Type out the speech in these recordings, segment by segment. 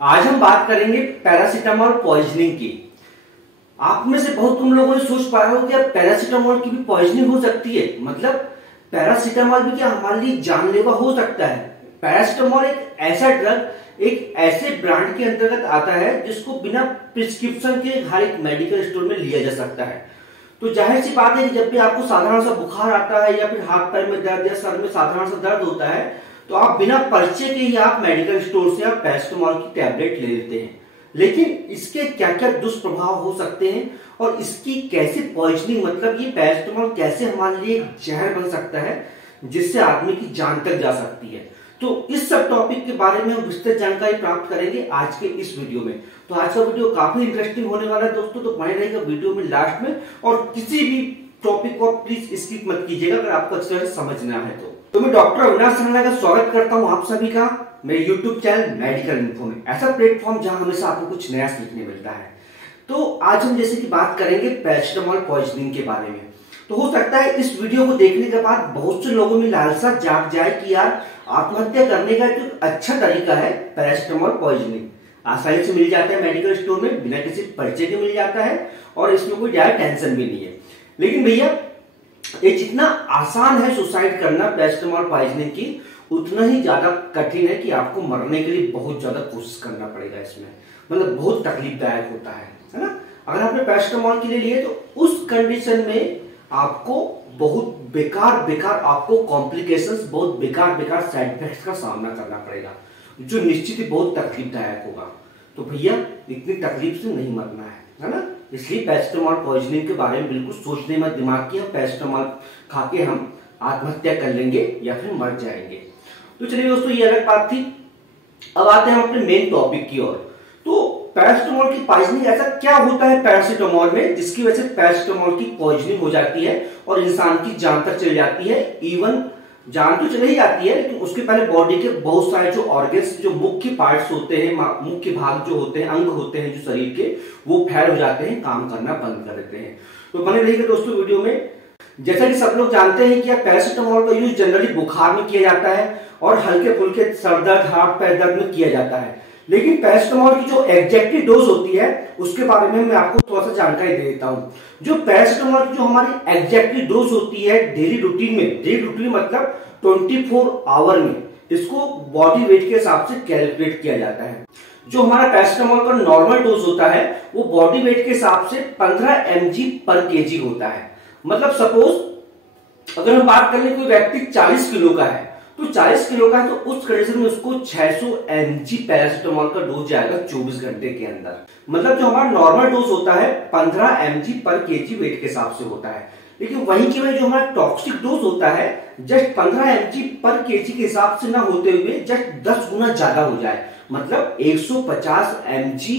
आज हम बात करेंगे पैरासीटामोल पॉइजनिंग की। आप में से बहुत तुम लोगों ने सोच पाए हो कि पैरासीटामोल की भी पॉइजनिंग हो सकती है। मतलब पैरासीटामोल भी क्या हमारे लिए जानलेवा हो सकता है। पैरासीटामोल एक ऐसा ड्रग, एक ऐसे ब्रांड के अंतर्गत आता है जिसको बिना प्रिस्क्रिप्शन के हर एक मेडिकल स्टोर में लिया जा सकता है। तो जाहिर सी बात है कि जब भी आपको साधारण सा बुखार आता है या फिर हाथ पैर में दर्द या सर में साधारण सा दर्द होता है तो आप बिना पर्चे के ही आप मेडिकल स्टोर से आप पैरासीटामोल की टैबलेट ले लेते हैं। लेकिन इसके क्या क्या दुष्प्रभाव हो सकते हैं और इसकी कैसे पॉइजनिंग, मतलब ये पैरासीटामोल कैसे हमारे लिए जहर बन सकता है जिससे आदमी की जान तक जा सकती है। तो इस सब टॉपिक के बारे में हम विस्तृत जानकारी प्राप्त करेंगे आज के इस वीडियो में। तो आज का वीडियो काफी इंटरेस्टिंग होने वाला है दोस्तों, तो बने रहेगा वीडियो में लास्ट में। और किसी भी टॉपिक को प्लीज स्किप मत कीजिएगा अगर आपको अच्छी तरह समझना है तो मैं डॉक्टर अविनाश सन्ना का स्वागत करता हूं आप सभी का मेरे यूट्यूब चैनल मेडिकल इन्फो में, ऐसा प्लेटफॉर्म जहां हमेशा आपको कुछ नया सीखने मिलता है। तो आज हम जैसे कि बात करेंगे पैरासीटामोल पॉइजनिंग के बारे में। तो हो सकता है इस वीडियो को देखने के बाद बहुत से लोगों में लालसा जाग जाए कि यार आत्महत्या करने का जो अच्छा तरीका है पैरासीटामोल पॉइजनिंग, आसानी से मिल जाता है मेडिकल स्टोर में, बिना किसी पर्चे के मिल जाता है और इसमें कोई ज्यादा टेंशन भी नहीं है। लेकिन भैया ये जितना आसान है सुसाइड करना पैरासीटामोल पॉइजनिंग की, उतना ही ज्यादा कठिन है कि आपको मरने के लिए बहुत ज्यादा कोशिश करना पड़ेगा इसमें। मतलब बहुत तकलीफदायक होता है ना। अगर आपने पैरासीटामोल के लिए लिए तो उस कंडीशन में आपको बहुत बेकार आपको कॉम्प्लिकेशंस, बहुत बेकार साइड इफेक्ट्स का सामना करना पड़ेगा जो निश्चित ही बहुत तकलीफदायक होगा। तो भैया इतनी तकलीफ से नहीं मरना है ना। इसलिए पैरासीटामोल पॉइजनिंग के बारे में बिल्कुल सोचने मत दिमाग की पैरासीटामोल खा के हम आत्महत्या कर लेंगे या फिर मर जाएंगे। तो चलिए दोस्तों, ये अलग बात थी। अब आते हैं हम अपने मेन टॉपिक की ओर। तो पैरासीटामोल की पॉइजनिंग, ऐसा क्या होता है पैरासीटामोल में जिसकी वजह से पैरासीटामोल की पॉइजनिंग हो जाती है और इंसान की जान तक चली जाती है। इवन जान तो चली ही जाती है लेकिन उसके पहले बॉडी के बहुत सारे जो ऑर्गन्स, जो मुख्य पार्ट्स होते हैं, मुख्य भाग जो होते हैं, अंग होते हैं जो शरीर के, वो फेल हो जाते हैं, काम करना बंद कर देते हैं। तो बने रहिएगा दोस्तों वीडियो में। जैसा कि सब लोग जानते हैं कि पैरासीटामोल का यूज जनरली बुखार में किया जाता है और हल्के फुल्के सर दर्द, हाथ पैर दर्द में किया जाता है। लेकिन पैरासीटामोल की जो एग्जैक्टिव डोज होती है उसके बारे में मैं आपको थोड़ा सा जानकारी दे देता हूं। जो पैरासीटामोल की जो हमारी एग्जैक्टिव डोज होती है डेली रूटीन में, डेली रूटीन मतलब 24 आवर में, इसको बॉडी वेट के हिसाब से कैलकुलेट किया जाता है। जो हमारा पैरासीटामोल का नॉर्मल डोज होता है वो बॉडी वेट के हिसाब से 15 mg पर केजी होता है। मतलब सपोज अगर हम बात करें कोई व्यक्ति 40 किलो का है तो 40 किलो का है तो उस कंडीशन में उसको 600 mg पैरासीटामोल का डोज जाएगा 24 घंटे के अंदर। मतलब जो हमारा नॉर्मल डोज होता है 15 mg पर केजी वेट के हिसाब से होता है। लेकिन वहीं की वजह जो हमारा टॉक्सिक डोज होता है जस्ट 15 mg पर केजी के हिसाब से ना होते हुए जस्ट 10 गुना ज्यादा हो जाए, मतलब 150 mg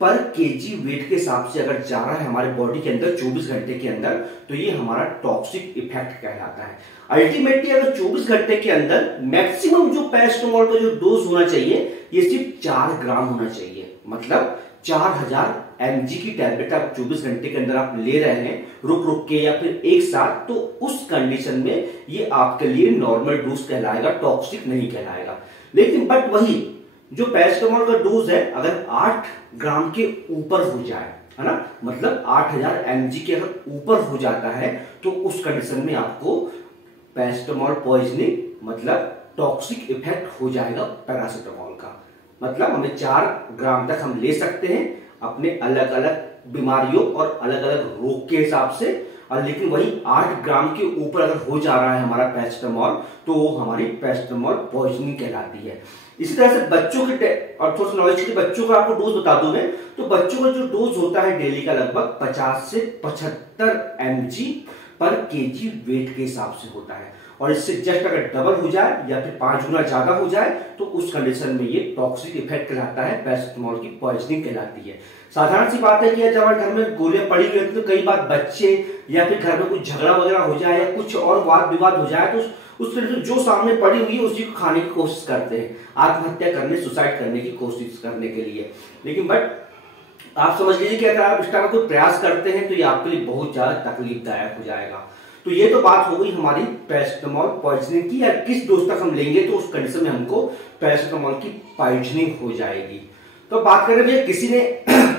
पर केजी वेट के हिसाब से अगर जा रहा है हमारे बॉडी के अंदर 24 घंटे के अंदर, तो ये हमारा टॉक्सिक इफेक्ट कहलाता है। अल्टीमेटली अगर 24 घंटे के अंदर मैक्सिमम जो पैरासीटामोल का जो डोज होना चाहिए ये सिर्फ 4 ग्राम होना चाहिए। मतलब 4000 mg की टैबलेट आप 24 घंटे के अंदर आप ले रहे हैं रुक रुक के या फिर एक साथ, तो उस कंडीशन में ये आपके लिए नॉर्मल डोज कहलाएगा, टॉक्सिक नहीं कहलाएगा। लेकिन बट वही जो पैरासीटामोल का डोज है अगर 8 ग्राम के ऊपर हो जाए, है ना, मतलब 8000 mg के अगर ऊपर हो जाता है तो उस कंडीशन में आपको पैरासीटामोल पॉइजनिंग मतलब टॉक्सिक इफेक्ट हो जाएगा पैरासीटामोल का। मतलब हमें 4 ग्राम तक हम ले सकते हैं अपने अलग अलग बीमारियों और अलग अलग रोग के हिसाब से, और लेकिन वही 8 ग्राम के ऊपर अगर हो जा रहा है हमारा पैरासीटामोल तो वो हमारी पैरासीटामोल पॉइजनिंग कहलाती है। इसी तरह से बच्चों के और थोड़ा नॉलेज के बच्चों का आपको डोज बता दूं मैं, तो बच्चों का जो डोज होता है डेली का लगभग 50 से 75 mg पर केजी वेट के हिसाब से होता है। और इससे जस्ट अगर डबल हो जाए या फिर 5 गुना ज्यादा हो जाए तो उस कंडीशन में ये टॉक्सिक इफेक्ट कहलाता है, पैरासीटामोल की पॉइजनिंग कहलाती है। साधारण सी बात है कि जब घर में गोलियां पड़ी हुई तो कई बार बच्चे या फिर घर में कुछ झगड़ा वगैरह हो जाए या कुछ और वाद विवाद हो जाए तो उस तरह से जो सामने पड़ी हुई है उसी को खाने की कोशिश करते हैं, आत्महत्या करने, सुसाइड करने की कोशिश करने के लिए। लेकिन बट आप समझ लीजिए कि अगर आप इस तरह का कोई प्रयास करते हैं तो ये आपके लिए बहुत ज्यादा तकलीफदायक हो जाएगा। तो ये तो बात हो गई हमारी पैरासीटामोल पॉइजनिंग की, या किस डोज तक हम लेंगे तो उस कंडीशन में हमको पैरासीटामोल की पॉइजनिंग हो जाएगी। तो बात करें भैया किसी ने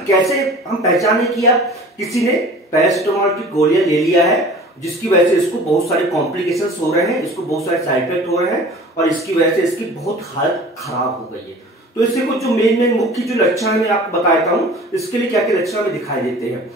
कैसे हम पहचाने किया किसी ने पैरासिटामोल की गोलियां ले लिया है जिसकी वजह से इसको बहुत सारे कॉम्प्लिकेशंस हो रहे हैं, इसको बहुत सारे साइड इफेक्ट हो रहे हैं और इसकी वजह से इसकी बहुत हालत खराब हो गई है। तो इससे कुछ जो मेन मुख्य जो लक्षण मैं आपको बताता हूं, इसके लिए क्या क्या लक्षण हमें दिखाई देते हैं।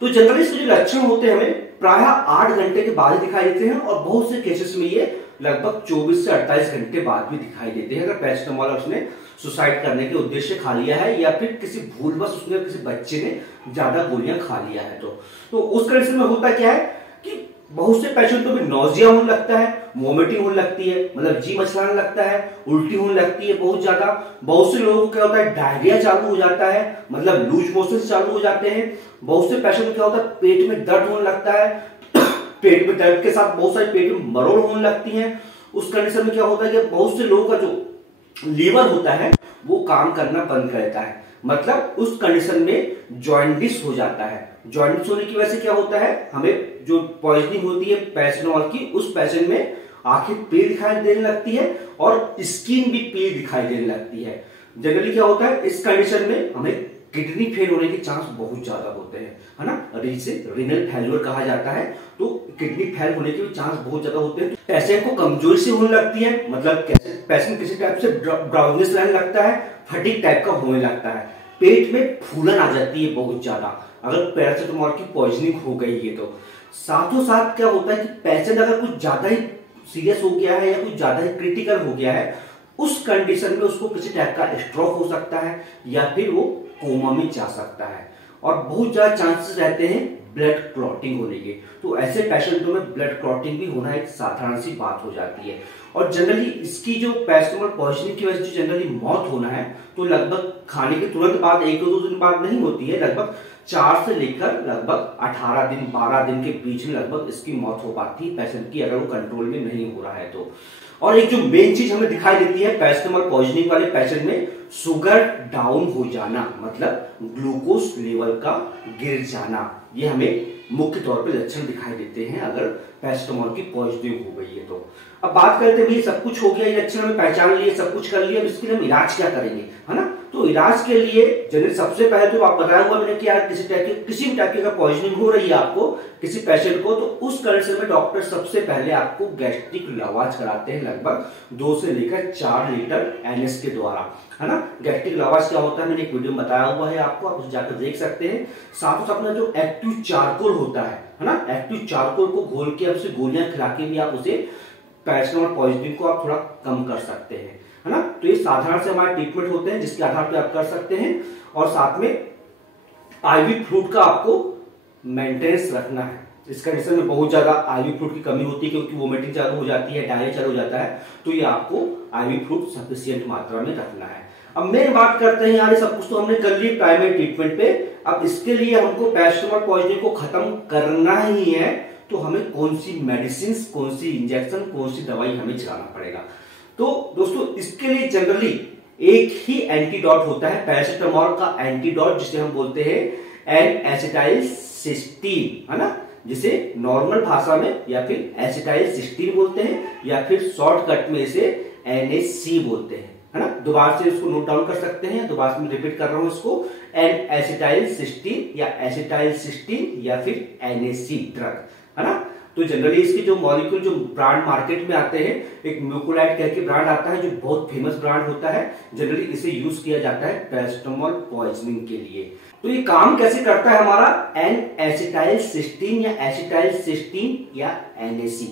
तो जनरली इसके जो लक्षण होते हैं हमें प्रायः 8 घंटे के बाद ही दिखाई देते हैं और बहुत से केसेस में ये लगभग 24 से 28 घंटे बाद भी दिखाई देते हैं अगर पैरासिटामोल उसने सुसाइड करने के उद्देश्य खा लिया है या फिर किसी भूलवश उसने किसी बच्चे ने ज्यादा गोलियां खा लिया है। तो उस कंडीशन में होता क्या है कि बहुत से पेशेंट को भी नौजिया होने लगता है, वोमिटिंग होने लगती है, मतलब जी मचलाने लगता है, उल्टी होने लगती है बहुत ज्यादा। बहुत से लोगों को क्या होता है डायरिया चालू हो जाता है, मतलब लूज मोशन चालू हो जाते हैं। बहुत से पेशेंट को क्या होता है पेट में दर्द होने लगता है, पेट में दर्द के साथ बहुत सारी पेट में मरोड़ होने लगती है। उस कंडीशन में क्या होता है कि बहुत से लोगों का जो लीवर होता है वो काम करना बंद करता है, मतलब उस कंडीशन में जॉइंटिस हो जाता है। जॉइंटिस होने की वजह से क्या होता है हमें जो पॉइजनिंग होती है पैरासिटामोल की उस पेशेंट में आंखें पीली दिखाई देने लगती है और स्किन भी पीली दिखाई देने लगती है। जनरली क्या होता है इस कंडीशन में हमें किडनी फेल होने के चांस बहुत ज्यादा होते हैं, है ना, जिसे रीनल फेल्योर कहा जाता है। तो किडनी फेल होने के भी चांस बहुत ज्यादा होते हैं। पेशेंट को कमजोरी से होने लगती है, मतलब पेशेंट किसी टाइप से ड्राउजीनेस रहने लगता है, फटीग टाइप का होने लगता है, पेट में फूलन आ जाती है बहुत ज्यादा अगर पैरासिटामोल की पॉइजनिंग हो गई है। तो साथों साथ क्या होता है कि पेशेंट अगर कुछ ज्यादा ही सीरियस हो गया है या कुछ ज्यादा ही क्रिटिकल हो गया है उस कंडीशन में उसको किसी टाइप का स्ट्रोक हो सकता है या फिर वो कोमा में जा सकता है और बहुत ज्यादा चांसेस रहते हैं ब्लड क्लॉटिंग होने के। तो ऐसे पेशेंटों में ब्लड क्लॉटिंग भी होना एक साधारण सी बात हो जाती है। और जनरली इसकी जो पैरासिटामोल पॉइजनिंग की वजह से जनरली मौत होना है तो लगभग खाने के तुरंत बाद 1-2 दिन बाद नहीं होती है, लगभग 4 से लेकर लगभग 18 दिन 12 दिन के बीच में लगभग इसकी मौत हो पाती है पेशेंट की अगर वो कंट्रोल में नहीं हो रहा है तो। और एक जो मेन चीज हमें दिखाई देती है पैरासिटामोल पॉइजनिंग वाले पेशेंट में शुगर डाउन हो जाना, मतलब ग्लूकोज लेवल का गिर जाना, ये हमें मुख्य तौर पे लक्षण दिखाई देते हैं अगर पैरासिटामोल की पॉइजनिंग हो गई है तो। अब बात करते हैं भाई सब कुछ हो गया, ये लक्षण हमें पहचान लिए, सब कुछ कर लिया, अब इसके लिए हम इलाज क्या करेंगे, है ना। तो इलाज के लिए जनरली सबसे पहले तो आप बताया हुआ मैंने कि यार किसी भी टाइप की अगर पॉइजनिंग हो रही है आपको किसी पेशेंट को तो उस कंडीशन में डॉक्टर सबसे पहले आपको गैस्ट्रिक लवाज कराते हैं लगभग 2 से लेकर 4 लीटर NS के द्वारा, है ना। गैस्ट्रिक लवाज क्या होता है मैंने एक वीडियो में बताया हुआ है आपको, आप उसे जाकर देख सकते हैं। साथ ही साथ जो एक्टिव चारकोल होता है ना, एक्टिव चारकोल को घोल के उसे गोलियां खिला के भी आप उसे पैरासिटामोल पॉइजनिंग को आप थोड़ा कम कर सकते हैं, है ना। तो ये साधारण से हमारे ट्रीटमेंट होते हैं जिसके आधार पर आप कर सकते हैं। और साथ में IV फ्लूइड का आपको मेंटेनेंस रखना है। इस कंडीशन में बहुत ज्यादा IV फ्लूइड की कमी होती है क्योंकि वोमिटिंग चालू हो जाती है, डायरिया चालू हो जाता है, तो ये आपको IV फ्लूइड सफिशिएंट मात्रा में रखना है। अब मेन बात करते हैं यार सब कुछ तो हमने कर ली प्राइमरी ट्रीटमेंट पे, अब इसके लिए हमको पैरासिटामोल पॉइजनिंग को खत्म करना ही है तो हमें कौन सी मेडिसिन, कौन सी इंजेक्शन, कौन सी दवाई हमें चलाना पड़ेगा। तो दोस्तों इसके लिए जनरली एक ही एंटीडोट होता है पैरासिटामोल का एंटीडोट जिसे हम बोलते हैं N-एसिटाइलसिस्टीन, है ना, जिसे नॉर्मल भाषा में या फिर एसिटाइलसिस्टीन बोलते हैं या फिर शॉर्टकट में इसे NaC बोलते हैं, है ना। दोबारा से इसको नोट डाउन कर सकते हैं, दोबारा से रिपीट कर रहा हूं इसको, N-एसिटाइलसिस्टीन या एसिटाइलसिस्टीन या फिर NaC ड्रग, है ना। तो जनरली इसके जो मॉलिक्यूल जो ब्रांड मार्केट में आते हैं, एक म्यूकोलाइट करके ब्रांड आता है जो बहुत फेमस ब्रांड होता है, जनरली इसे यूज किया जाता है पैरासिटामोल पॉइजनिंग के लिए। तो ये काम कैसे करता है हमारा N-एसिटाइलसिस्टीन या एसिटाइलसिस्टीन या NaC।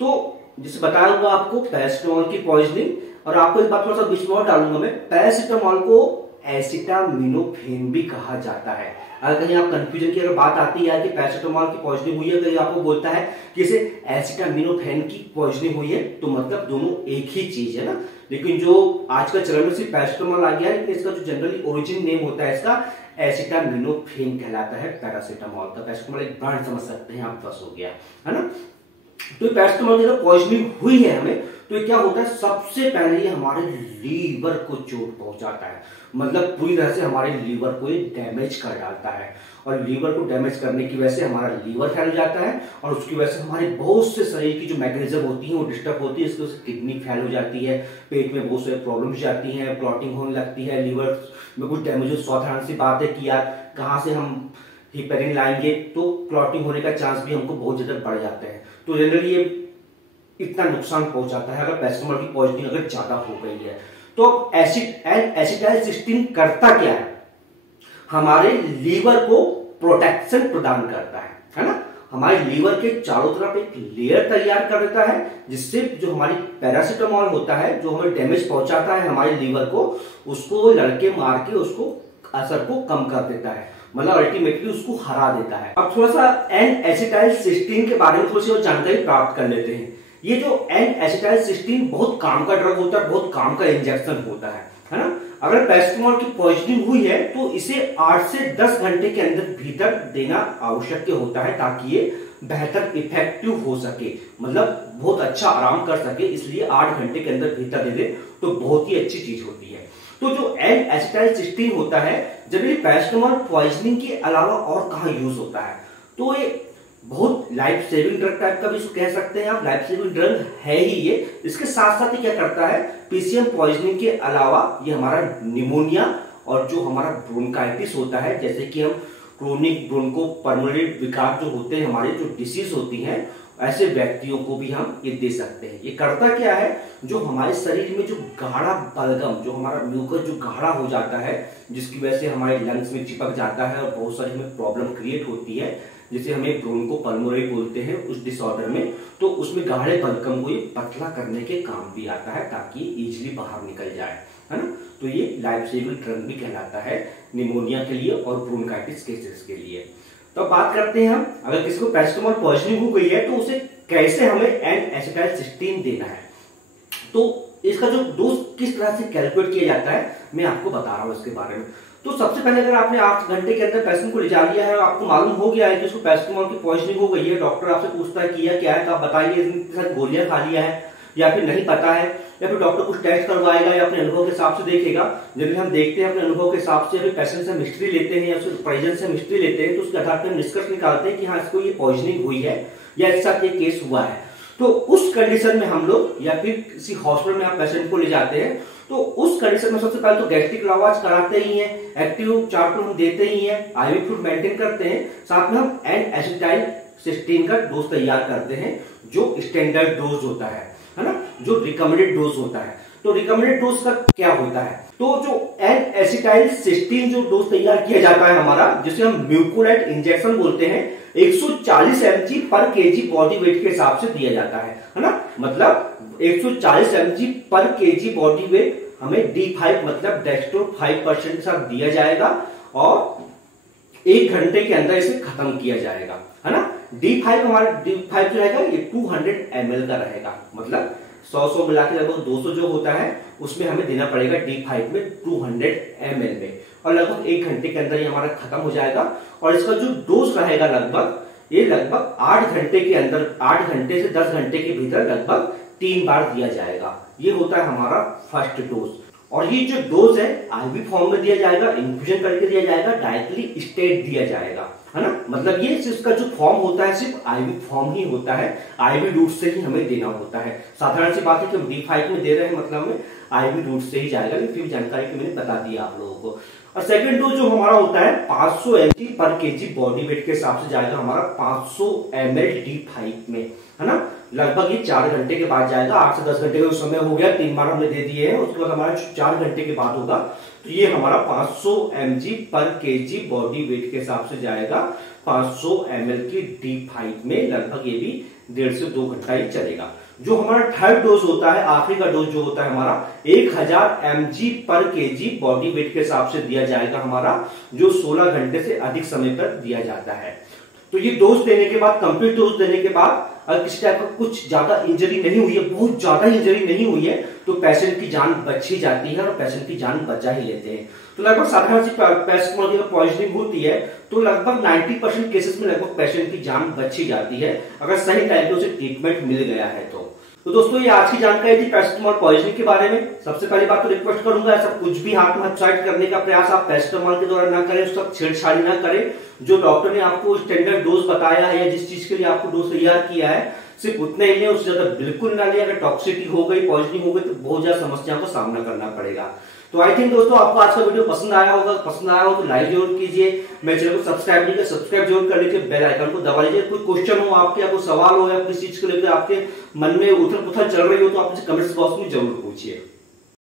तो जिसे बताया हुआ आपको पैरासिटामोल की पॉइजनिंग, और आपको एक बात थोड़ा सा बीच में और डालूंगा मैं, पैरासिटामोल को एसिटामिनोफेन भी कहा जाता है। अगर कहीं आप कंफ्यूजन की अगर बात आती है कि पैरासिटामोल की पॉइजनिंग हुई है, कहीं आपको बोलता है कि इसे एसिटामिनोफेन की पॉइजनिंग हुई है, तो मतलब दोनों एक ही चीज है ना। लेकिन जो आजकल चलन में सिर्फ पैरासिटामोल आ गया है, इसका जो जनरली ओरिजिन नेम होता है इसका एसिटामिनोफेन कहलाता है पैरासिटामोल का। पैरासिटामोल एक ब्रांड समझ सकते हैं आप, बस हो गया, है ना। तो पैरासिटामॉल की अगर पॉइजनिंग हुई है हमें, तो क्या होता है, सबसे पहले ये हमारे लीवर को चोट पहुंचाता है। मतलब पूरी तरह से हमारे लीवर को ये डैमेज कर डालता है, और लीवर को डैमेज करने की वजह से हमारा लीवर फैल जाता है, और उसकी वजह से हमारे बहुत से शरीर की जो मैकेनिज्म होती है वो डिस्टर्ब होती है। इसकी वजह से किडनी फेल हो जाती है, पेट में बहुत सारे प्रॉब्लम्स जाती हैं, क्लॉटिंग होने लगती है, लीवर में कुछ डैमेज हो। साधारण सी बात है कि यार कहाँ से हम हिपेरिन लाएंगे, तो क्लॉटिंग होने का चांस भी हमको बहुत ज्यादा बढ़ जाता है। तो जनरली ये इतना नुकसान पहुंचाता है अगर पैरासिटामॉल की पॉइजनिंग अगर ज्यादा हो गई है। तो अब एसिटाइलसिस्टीन करता क्या है, हमारे लीवर को प्रोटेक्शन प्रदान करता है ना। हमारे लीवर के चारों तरफ एक लेयर तैयार कर देता है, जिससे जो हमारी पैरासिटामॉल होता है, जो हमें डैमेज पहुंचाता है हमारे लीवर को, उसको लड़के मार के उसको असर को कम कर देता है, मतलब अल्टीमेटली उसको हरा देता है। अब थोड़ा सा एन एसिटाइलसिस्टीन के बारे में थोड़ी सी और जानकारी प्राप्त कर लेते हैं। ये जो एन एसिटाइलसिस्टीन बहुत काम का ड्रग होता है, बहुत काम का इंजेक्शन होता है ना। अगर पैरासिटामॉल की पॉइजनिंग हुई है तो इसे 8 से 10 घंटे के अंदर भीतर देना आवश्यक होता है, ताकि ये बेहतर इफेक्टिव हो सके, मतलब बहुत अच्छा आराम कर सके। इसलिए 8 घंटे के अंदर भीतर दे दे तो बहुत ही अच्छी चीज होती है। तो जो एन एसिटाइलसिस्टीन होता है, जब ये पैरासिटामॉल पॉइजनिंग के अलावा और कहाँ यूज होता है, तो ये बहुत लाइफ सेविंग ड्रग टाइप का भी इसको कह सकते हैं आप। लाइफ सेविंग ड्रग है ही ये। इसके साथ साथ ही क्या करता है, पीसीएम पॉइजनिंग के अलावा ये हमारा निमोनिया और जो हमारा ब्रोंकाइटिस होता है, जैसे कि हम क्रोनिक ब्रोंको पल्मोनरी विकार जो होते हैं, हमारे जो डिसीज होती हैं, ऐसे व्यक्तियों को भी हम ये दे सकते हैं। ये करता क्या है, जो हमारे शरीर में जो गाढ़ा बलगम, जो हमारा म्यूकस जो गाढ़ा हो जाता है, जिसकी वजह से हमारे लंग्स में चिपक जाता है और बहुत सारी हमें प्रॉब्लम क्रिएट होती है, जिसे हमें ब्रोंको पल्मोनरी बोलते हैं उस डिसऑर्डर में, तो उसमें गाढ़े बलगम को ये पतला करने के काम भी आता है, ताकि इजीली बाहर निकल जाए, है ना। तो ये लाइफ सेविंग ड्रग भी कहलाता है निमोनिया के लिए और ब्रोंकाइटिस केसेस के लिए। तो बात करते हैं हम, अगर किसी को पैरासिटामॉल पॉइजनिंग हो गई है तो उसे कैसे हमें एन एसिटाइलसिस्टीन देना है। तो इसका जो डोज किस तरह से कैलकुलेट किया जाता है, मैं आपको बता रहा हूं इसके बारे में। तो सबसे पहले अगर आपने 8 घंटे के अंदर पेशेंट को ले जा लिया है और आपको मालूम हो गया है कि उसको पैरासिटामॉल की पॉइजनिंग हो गई है, डॉक्टर आपसे पूछता है कि यह क्या है, तो आप बताइए इनके साथ गोलियां खा लिया है या फिर नहीं पता है, या फिर डॉक्टर कुछ टेस्ट करवाएगा या अपने अनुभव के हिसाब से देखेगा। जब हम देखते हैं अपने अनुभव के हिसाब से, पेशेंट से हम हिस्ट्री लेते हैं या फिर परिजन से हम हिस्ट्री लेते हैं, तो उसके आधार पर हम निष्कर्ष निकालते हैं कि हाँ इसको ये पॉइजनिंग हुई है या इसके साथ ये केस हुआ है। तो उस कंडीशन में हम लोग या फिर किसी हॉस्पिटल में आप पेशेंट को ले जाते हैं, तो उस कंडीशन में सबसे पहले तो गैस्ट्रिक लवाज कराते ही हैं, एक्टिव चार्ट हम देते ही हैं, आईवी फ्लूइड मेंटेन करते हैं, साथ में हम एन एसिटाइलसिस्टीन का डोज तैयार करते हैं, जो स्टैंडर्ड डोज होता है ना, जो रिकमेंडेड डोज होता है। तो रिकमेंडेड डोज का क्या होता है, तो जो एन एसिटाइलसिस्टीन जो डोज तैयार किया जाता है हमारा, जिसे हम म्यूकोलाइट इंजेक्शन बोलते हैं, 140 mg पर केजी बॉडी वेट के हिसाब से दिया जाता है ना। मतलब 140 mg पर केजी बॉडी वेट हमें D5 मतलब डेक्स्ट्रो 5% के साथ दिया जाएगा और 1 घंटे के अंदर इसे खत्म किया जाएगा, है ना। D5 हमारा D5 जो रहेगा ये 200 ml का रहेगा, मतलब 100 मिला के लगभग 200 जो होता है उसमें हमें देना पड़ेगा D5 में 200 ml में, और लगभग 1 घंटे के अंदर ये हमारा खत्म हो जाएगा। और इसका जो डोज रहेगा लगभग 8 घंटे के अंदर, 8 घंटे से 10 घंटे के भीतर लगभग 3 बार दिया जाएगा। ये होता है हमारा फर्स्ट डोज। और ये जो डोज है आईवी फॉर्म में दिया जाएगा, इन्फ्यूजन करके दिया जाएगा, डायरेक्टली स्टेट दिया जाएगा, है ना। मतलब ये इसका जो फॉर्म होता है सिर्फ आईवी फॉर्म ही होता है, आईवी रूट से ही हमें देना होता है। साधारण सी बात है कि हम D5 में दे रहे हैं, मतलब हमें आईवी रूट से ही जाएगा, फिर जानकारी की मैंने बता दिया आप लोगों को। और सेकंड डोज जो हमारा होता है 500 mg पर केजी बॉडी वेट के हिसाब से जाएगा हमारा 500 ml D5 में, है ना। लगभग ये 4 घंटे के बाद जाएगा, 8 से 10 घंटे का समय हो गया, 3 बार हमने दे दिए हैं, उसके बाद हमारा 4 घंटे के बाद होगा। तो ये हमारा 500 mg पर केजी बॉडी वेट के हिसाब से जाएगा 500 ml की D5 में, लगभग ये भी 1.5 से 2 घंटा ही चलेगा। जो हमारा थर्ड डोज होता है, आखिरी का डोज जो होता है हमारा 1000 mg पर केजी बॉडी वेट के हिसाब से दिया जाएगा हमारा, जो 16 घंटे से अधिक समय पर दिया जाता है। तो ये डोज देने के बाद, कंप्लीट डोज देने के बाद अगर किसी टाइप का कुछ ज्यादा इंजरी नहीं हुई है, बहुत ज्यादा इंजरी नहीं हुई है, तो पेशेंट की जान बच ही जाती है और पेशेंट की जान बचा ही लेते हैं। तो लगभग साधारण सी पैरासिटामोल की पॉइजनिंग होती है तो लगभग 90% केसेस में लगभग पेशेंट की जान बच ही जाती है, अगर सही टाइम पे उसे ट्रीटमेंट मिल गया है तो दोस्तों ये आज की जानकारी थी पैरासिटामोल पॉइजनिंग के बारे में। सबसे पहली बात तो रिक्वेस्ट करूंगा, ऐसा कुछ भी हाथ में साइड करने का प्रयास आप पैरासिटामोल के द्वारा ना करें, उसका छेड़छाड़ी ना करें। जो डॉक्टर ने आपको स्टैंडर्ड डोज बताया है या जिस चीज के लिए आपको डोज तैयार किया है सिर्फ उतने ही लें, उससे ज्यादा बिल्कुल ना लें। अगर टॉक्सिसिटी हो गई, पॉइजनिंग हो गई तो बहुत ज्यादा समस्याओं का सामना करना पड़ेगा। तो आई थिंक दोस्तों आपको आज का वीडियो पसंद आया होगा, पसंद आया हो तो लाइक जरूर कीजिए, मेरे चैनल को सब्सक्राइब नहीं किया सब्सक्राइब जरूर कर लीजिए, बेल आइकन को दबा लीजिए। कोई क्वेश्चन हो आपके या कोई सवाल हो या किसी चीज को लेकर आपके मन में उथल पुथल चल रही हो तो आप मुझे कमेंट्स बॉक्स में जरूर पूछिए।